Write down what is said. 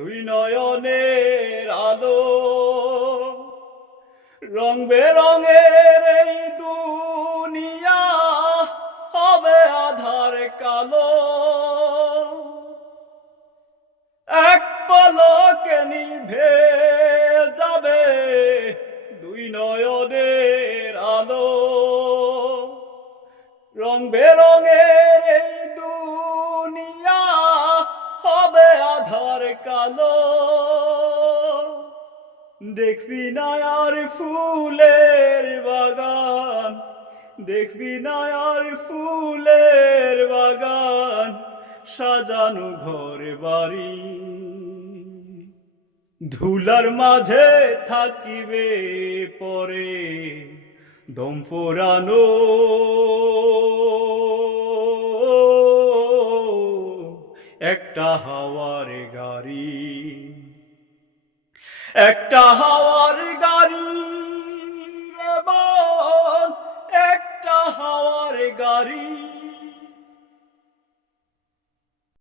দুই নয়নের আলো, রং বেরঙের এই দুনিয়া হবে আধার কালো। এক পলকে নিভে যাবে দুই নয়নের আলো, রং বেরঙের এই দুনিয়া হবে আধার কালো। দেখবি না আর ফুলের বাগান, দেখবি না আর ফুলের বাগান, সাজানো ঘর বাড়ি। ধুলার মাঝে থাকিবে পরে দম ফোরানো, একটা হাওয়ার গাড়ি, একটা হাওয়ার গাড়ি রে মন, একটা হাওয়ার গাড়ি।